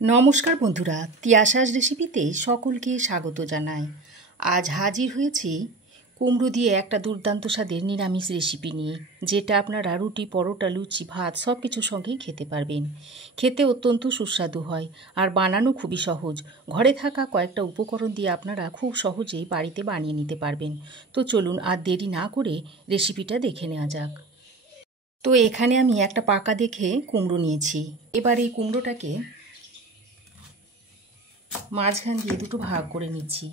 নমস্কার বন্ধুরা, তিয়াশাস রেসিপিতে সকলকে স্বাগত জানাই। আজ হাজির হয়েছি কুমড়ো দিয়ে একটা দুর্দান্ত স্বাদের নিরামিষ রেসিপি নিয়ে, যেটা আপনারা রুটি, পরোটা, লুচি, ভাত সব কিছুর সঙ্গেই খেতে পারবেন। খেতে অত্যন্ত সুস্বাদু হয় আর বানানো খুবই সহজ। ঘরে থাকা কয়েকটা উপকরণ দিয়ে আপনারা খুব সহজেই বাড়িতে বানিয়ে নিতে পারবেন। তো চলুন আর দেরি না করে রেসিপিটা দেখে নেওয়া যাক। তো এখানে আমি একটা পাকা দেখে কুমড়ো নিয়েছি। এবার এই কুমড়োটাকে মাঝখান দিয়ে দুটো ভাগ করে নিচ্ছি।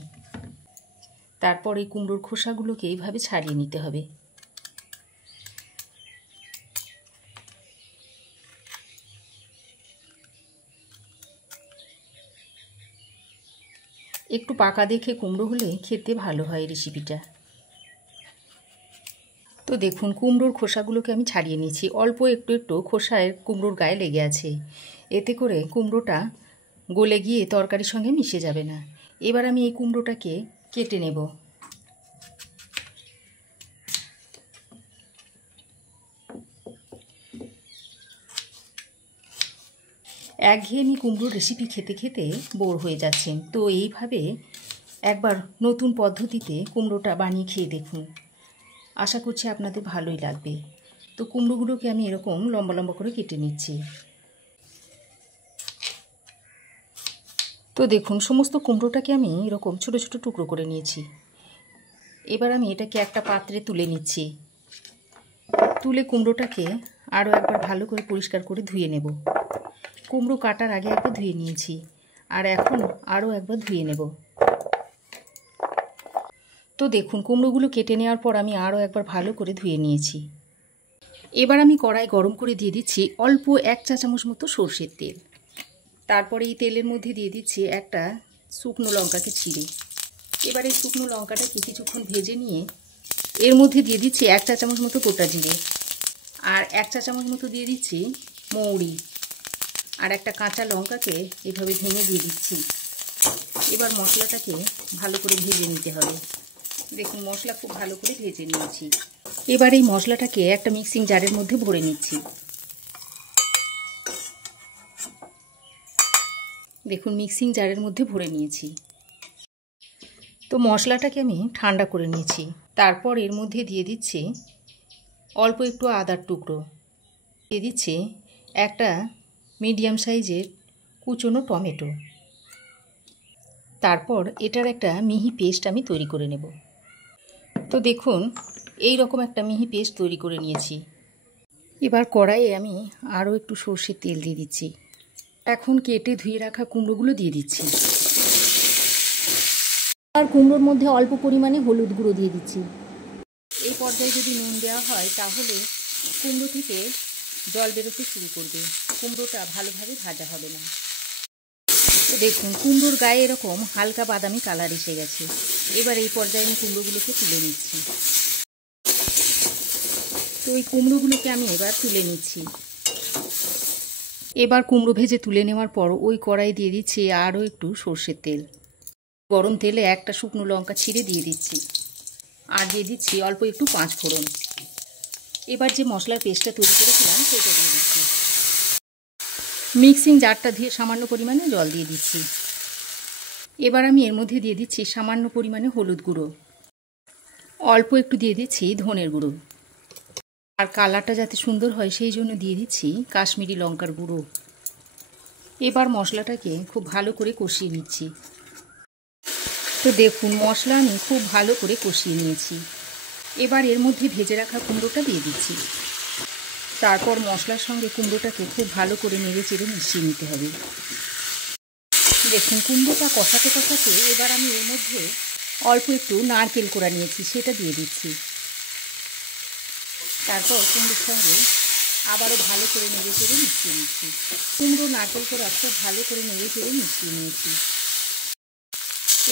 তারপর এই কুমড়োর খোসাগুলোকে এইভাবে ছাড়িয়ে নিতে হবে। একটু পাকা দেখে কুমড়ো হলে খেতে ভালো হয় রেসিপিটা। তো দেখুন, কুমড়োর খোসাগুলোকে আমি ছাড়িয়ে নিয়েছি। অল্প একটু একটু খোসায় কুমড়োর গায়ে লেগে আছে, এতে করে কুমড়োটা গলে গিয়ে তরকারির সঙ্গে মিশে যাবে না। এবার আমি এই কুমড়োটাকে কেটে নেব। একঘেয়েমি কুমড়োর রেসিপি খেতে খেতে বোর হয়ে যাচ্ছেন, তো এইভাবে একবার নতুন পদ্ধতিতে কুমড়োটা বানিয়ে খেয়ে দেখুন। আশা করছি আপনাদের ভালোই লাগবে। তো কুমড়োগুলোকে আমি এরকম লম্বা লম্বা করে কেটে নিচ্ছি। তো দেখুন, সমস্ত কুমড়োটাকে আমি এরকম ছোট ছোট টুকরো করে নিয়েছি। এবার আমি এটাকে একটা পাত্রে তুলে নিচ্ছি। তুলে কুমড়োটাকে আরও একবার ভালো করে পরিষ্কার করে ধুয়ে নেব। কুমড়ো কাটার আগে একবার ধুয়ে নিয়েছি, আর এখন আরও একবার ধুয়ে নেব। তো দেখুন, কুমড়োগুলো কেটে নেওয়ার পর আমি আরও একবার ভালো করে ধুয়ে নিয়েছি। এবার আমি কড়াই গরম করে দিয়ে দিচ্ছি অল্প 1 চা চামচ মতো সর্ষের তেল। তারপরে এই তেলের মধ্যে দিয়ে দিচ্ছি একটা শুকনো লঙ্কাকে ছিঁড়ে। এবার এই শুকনো লঙ্কাটাকে কিছুক্ষণ ভেজে নিয়ে এর মধ্যে দিয়ে দিচ্ছি 1 চা চামচ মতো গোটা জিরে, আর 1 চা চামচ মতো দিয়ে দিচ্ছি মৌরি, আর একটা কাঁচা লঙ্কাকে এভাবে ভেঙে দিয়ে দিচ্ছি। এবার মশলাটাকে ভালো করে ভেজে নিতে হবে। দেখুন, মশলা খুব ভালো করে ভেজে নিয়েছি। এবার এই মশলাটাকে একটা মিক্সিং জারের মধ্যে ভরে নিচ্ছি। দেখুন, মিক্সিং জারের মধ্যে ভরে নিয়েছি। তো মশলাটাকে আমি ঠান্ডা করে নিয়েছি। তারপর এর মধ্যে দিয়ে দিচ্ছি অল্প একটু আদার টুকরো, দিয়ে দিচ্ছি একটা মিডিয়াম সাইজের কুচনো টমেটো। তারপর এটার একটা মিহি পেস্ট আমি তৈরি করে নেব। তো দেখুন, এই রকম একটা মিহি পেস্ট তৈরি করে নিয়েছি। এবার কড়াইয়ে আমি আরও একটু সর্ষের তেল দিয়ে দিচ্ছি। এখন কেটে ধুয়ে রাখা কুমড়োগুলো দিয়ে দিচ্ছি। আর কুমড়োর মধ্যে অল্প পরিমাণে হলুদ গুঁড়ো দিয়ে দিচ্ছি। এই পর্যায়ে যদি নুন দেওয়া হয় তাহলে কুমড়ো থেকে জল বেরোতে শুরু করবে, কুমড়োটা ভালোভাবে ভাজা হবে না। তো দেখুন, কুমড়োর গায়ে এরকম হালকা বাদামি কালার এসে গেছে। এবার এই পর্যায়ে আমি কুমড়োগুলোকে তুলে নিচ্ছি। তো এই কুমড়োগুলোকে আমি এবার তুলে নিচ্ছি। এবার কুমড়ো ভেজে তুলে নেওয়ার পর ওই কড়াই দিয়ে দিচ্ছি আরও একটু সর্ষের তেল। গরম তেলে একটা শুকনো লঙ্কা ছিঁড়ে দিয়ে দিচ্ছি, আর দিয়ে দিচ্ছি অল্প একটু 5 ফোড়ন। এবার যে মশলার পেস্টটা তৈরি করেছিলাম সেটা দিয়ে দিচ্ছি। মিক্সিং জারটা ধুয়ে সামান্য পরিমাণে জল দিয়ে দিচ্ছি। এবার আমি এর মধ্যে দিয়ে দিচ্ছি সামান্য পরিমাণে হলুদ গুঁড়ো, অল্প একটু দিয়ে দিচ্ছি ধনের গুঁড়ো, আর কালারটা যাতে সুন্দর হয় সেই জন্য দিয়ে দিচ্ছি কাশ্মীরি লঙ্কার গুঁড়ো। এবার মশলাটাকে খুব ভালো করে কষিয়ে নিচ্ছি। তো দেখুন, মশলা আমি খুব ভালো করে কষিয়ে নিয়েছি। এবার এর মধ্যে ভেজে রাখা কুমড়োটা দিয়ে দিচ্ছি। তারপর মশলার সঙ্গে কুমড়োটাকে খুব ভালো করে নেড়ে চেড়ে মিশিয়ে নিতে হবে। দেখুন, কুমড়োটা কষাতে কষাতে এবার আমি এর মধ্যে অল্প একটু নারকেল কোড়া নিয়েছি, সেটা দিয়ে দিচ্ছি। তারপর কুমড়োর সঙ্গে আবারও ভালো করে নেড়ে চেড়ে মিশিয়ে নিচ্ছি। কুমড়ো নারকেল কোড়া খুব ভালো করে নেড়ে চেড়ে মিশিয়ে নিয়েছি।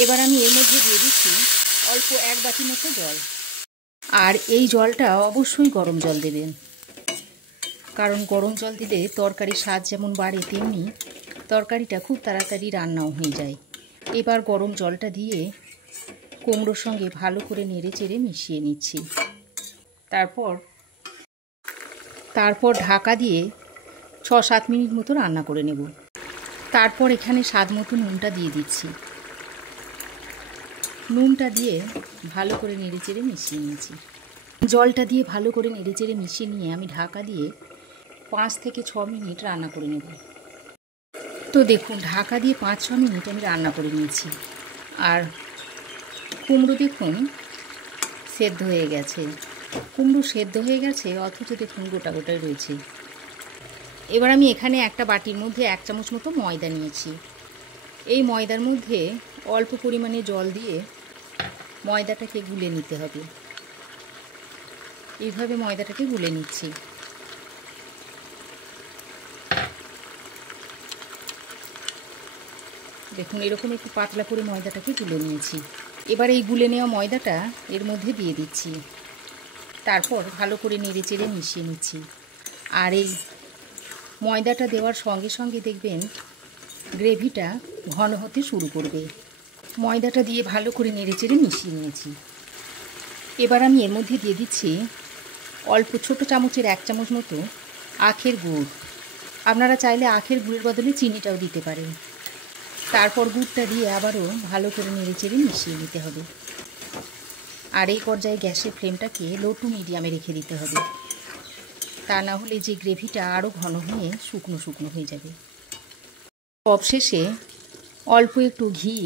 এবার আমি এর মধ্যে দিয়ে দিচ্ছি অল্প 1 বাটি মতো জল, আর এই জলটা অবশ্যই গরম জল দেবেন, কারণ গরম জল দিলে তরকারির স্বাদ যেমন বাড়ে তেমনি তরকারিটা খুব তাড়াতাড়ি রান্নাও হয়ে যায়। এবার গরম জলটা দিয়ে কুমড়োর সঙ্গে ভালো করে নেড়ে চেড়ে মিশিয়ে নিচ্ছি। তারপর ঢাকা দিয়ে 6-7 মিনিট মতো রান্না করে নেব। তারপর এখানে স্বাদ মতো নুনটা দিয়ে দিচ্ছি। নুনটা দিয়ে ভালো করে নেড়েচেড়ে মিশিয়ে নিয়েছি। জলটা দিয়ে ভালো করে নেড়েচেড়ে মিশিয়ে নিয়ে আমি ঢাকা দিয়ে 5 থেকে 6 মিনিট রান্না করে নেব। তো দেখুন, ঢাকা দিয়ে 5-6 মিনিট আমি রান্না করে নিয়েছি। আর কুমড়ো দেখুন সেদ্ধ হয়ে গেছে। কুমড়ো সেদ্ধ হয়ে গেছে, অথচ দেখুন গোটা গোটাই রয়েছে। এবার আমি এখানে একটা বাটির মধ্যে 1 চামচ মতো ময়দা নিয়েছি। এই ময়দার মধ্যে অল্প পরিমাণে জল দিয়ে ময়দাটাকে গুলে নিতে হবে। এইভাবে ময়দাটাকে গুলে নিচ্ছি। দেখুন, এরকম একটু পাতলা করে ময়দাটাকে গুলে নিয়েছি। এবার এই গুলে নেওয়া ময়দাটা এর মধ্যে দিয়ে দিচ্ছি। তারপর ভালো করে নেড়েচেড়ে মিশিয়ে নিচ্ছি। আর এই ময়দাটা দেওয়ার সঙ্গে সঙ্গে দেখবেন গ্রেভিটা ঘন হতে শুরু করবে। ময়দাটা দিয়ে ভালো করে নেড়েচেড়ে মিশিয়ে নিয়েছি। এবার আমি এর মধ্যে দিয়ে দিচ্ছি অল্প ছোট চামচের 1 চামচ মতো আখের গুড়। আপনারা চাইলে আখের গুড়ের বদলে চিনিটাও দিতে পারেন। তারপর গুড়টা দিয়ে আবারও ভালো করে নেড়েচেড়ে মিশিয়ে নিতে হবে। আর এই পর্যায়ে গ্যাসের ফ্লেমটাকে লো টু মিডিয়ামে রেখে দিতে হবে। তা না হলে যে গ্রেভিটা আরও ঘন হয়ে শুকনো শুকনো হয়ে যাবে। অবশেষে অল্প একটু ঘি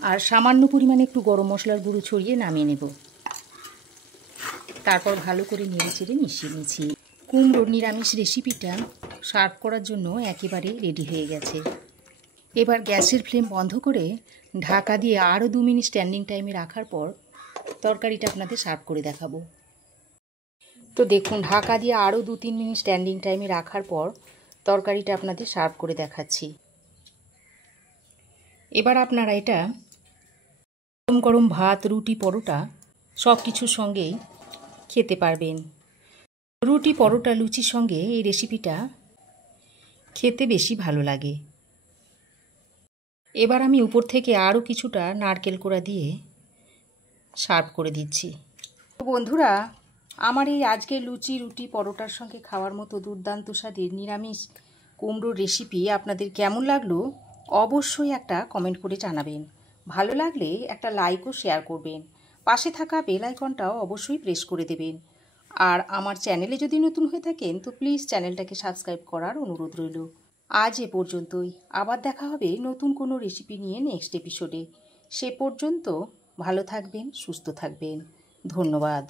আর সামান্য পরিমাণে একটু গরম মশলার গুঁড়ো ছড়িয়ে নামিয়ে নেব। তারপর ভালো করে নেড়েচেড়ে মিশিয়ে নিয়েছি। কুমড়োর নিরামিষ রেসিপিটা সার্ভ করার জন্য একেবারে রেডি হয়ে গেছে। এবার গ্যাসের ফ্লেম বন্ধ করে ঢাকা দিয়ে আরও 2 মিনিট স্ট্যান্ডিং টাইমে রাখার পর তরকারিটা আপনাদের সার্ভ করে দেখাবো। তো দেখুন, ঢাকা দিয়ে আরও 2-3 মিনিট স্ট্যান্ডিং টাইমে রাখার পর তরকারিটা আপনাদের সার্ভ করে দেখাচ্ছি। এবার আপনারা এটা গরম গরম ভাত, রুটি, পরোটা সব কিছুর সঙ্গেই খেতে পারবেন। রুটি, পরোটা, লুচির সঙ্গে এই রেসিপিটা খেতে বেশি ভালো লাগে। এবার আমি উপর থেকে আরও কিছুটা নারকেল কোড়া দিয়ে সার্ভ করে দিচ্ছি। তো বন্ধুরা, আমার এই আজকে লুচি, রুটি, পরোটার সঙ্গে খাওয়ার মতো দুর্দান্ত স্বাদের নিরামিষ কুমড়োর রেসিপি আপনাদের কেমন লাগলো অবশ্যই একটা কমেন্ট করে জানাবেন। ভালো লাগলে একটা লাইক ও শেয়ার করবেন। পাশে থাকা বেল আইকনটাও অবশ্যই প্রেস করে দেবেন। আর আমার চ্যানেলে যদি নতুন হয়ে থাকেন তো প্লিজ চ্যানেলটাকে সাবস্ক্রাইব করার অনুরোধ রইল। আজ এ পর্যন্তই। আবার দেখা হবে নতুন কোনো রেসিপি নিয়ে নেক্সট এপিসোডে। সে পর্যন্ত ভালো থাকবেন, সুস্থ থাকবেন। ধন্যবাদ।